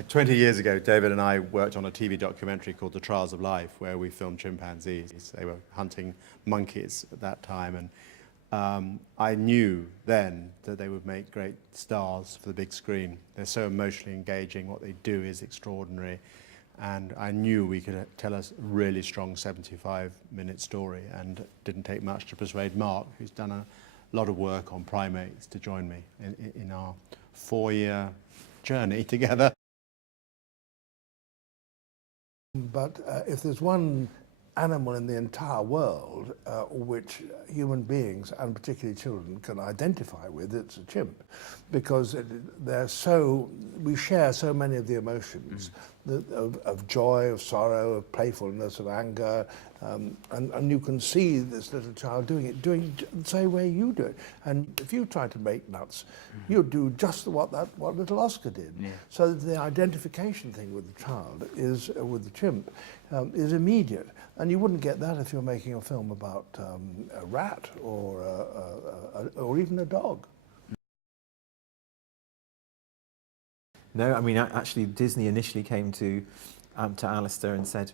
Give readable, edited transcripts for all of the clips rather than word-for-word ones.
20 years ago, David and I worked on a TV documentary called The Trials of Life, where we filmed chimpanzees. They were hunting monkeys at that time, and I knew then that they would make great stars for the big screen. They're so emotionally engaging. What they do is extraordinary. And I knew we could tell a really strong 75-minute story, and it didn't take much to persuade Mark, who's done a lot of work on primates, to join me in our 4-year journey together. But if there's one animal in the entire world which human beings, and particularly children, can identify with, it's a chimp, because we share so many of the emotions of joy, of sorrow, of playfulness, of anger, and you can see this little child doing the same way you do it. And if you try to make nuts, you'd do just what little Oscar did. Yeah. So the identification thing with the child is with the chimp is immediate. And you wouldn't get that if you're making a film about a rat or even a dog. No, I mean, actually, Disney initially came to Alistair and said,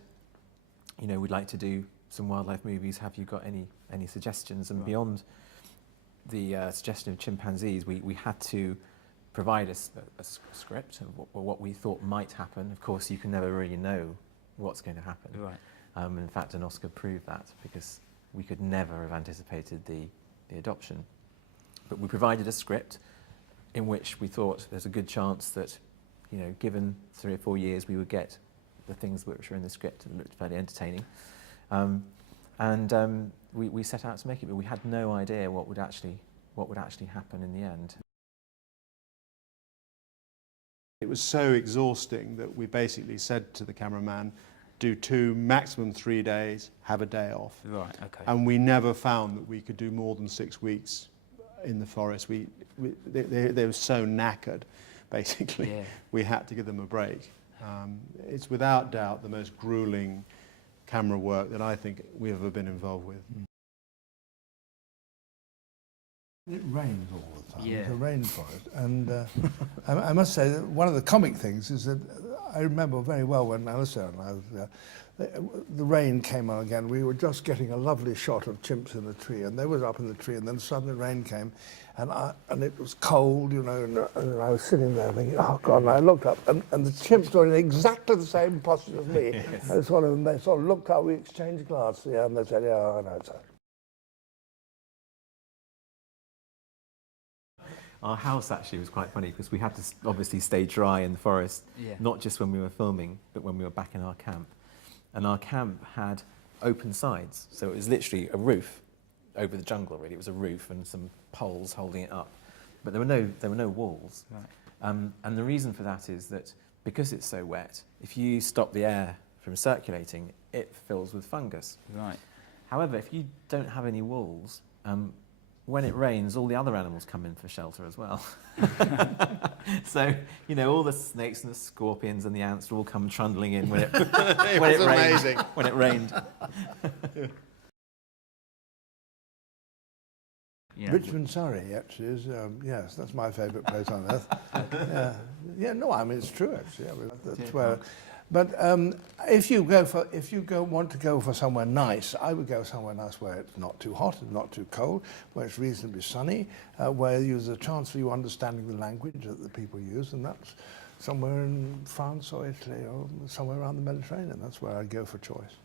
you know, we'd like to do some wildlife movies. Have you got any suggestions? And beyond the suggestion of chimpanzees, we had to provide a script of what we thought might happen. Of course, you can never really know what's going to happen. Right. In fact, an Oscar proved that, because we could never have anticipated the adoption. But we provided a script in which we thought there's a good chance that, you know, given 3 or 4 years, we would get the things which were in the script and looked fairly entertaining. We set out to make it, but we had no idea what would actually happen in the end. It was so exhausting that we basically said to the cameraman, do 2, maximum 3 days, have a day off. Right, okay. And we never found that we could do more than 6 weeks in the forest. They were so knackered, basically. Yeah. We had to give them a break. It's without doubt the most grueling camera work that I think we've ever been involved with. It rains all the time. Yeah. It's a rainforest, and I must say that one of the comic things is that I remember very well when Alistair and I was there, the rain came on again. We were just getting a lovely shot of chimps in the tree, and they were up in the tree, and then suddenly rain came, and it was cold, you know, and I was sitting there thinking, oh God, and I looked up, and the chimps were in exactly the same posture as me. Yes. And they sort of looked up, we exchanged glances, yeah, and they said, yeah, I know, it's Our house actually was quite funny, because we had to obviously stay dry in the forest, not just when we were filming, but when we were back in our camp. And our camp had open sides, so it was literally a roof over the jungle, really. It was a roof and some poles holding it up. But there were no walls. Right. And the reason for that is that because it's so wet, if you stop the air from circulating, it fills with fungus. Right. However, if you don't have any walls, when it rains, all the other animals come in for shelter as well. So, you know, all the snakes and the scorpions and the ants all come trundling in when it rained. Yeah. Richmond, Surrey, actually, is, yes, that's my favourite place on earth. Yeah, no, I mean, it's true, actually. I mean, that's where. But if you want to go for somewhere nice, I would go somewhere nice where it's not too hot and not too cold, where it's reasonably sunny, where there's a chance for you understanding the language that the people use, and that's somewhere in France or Italy or somewhere around the Mediterranean. That's where I'd go for choice.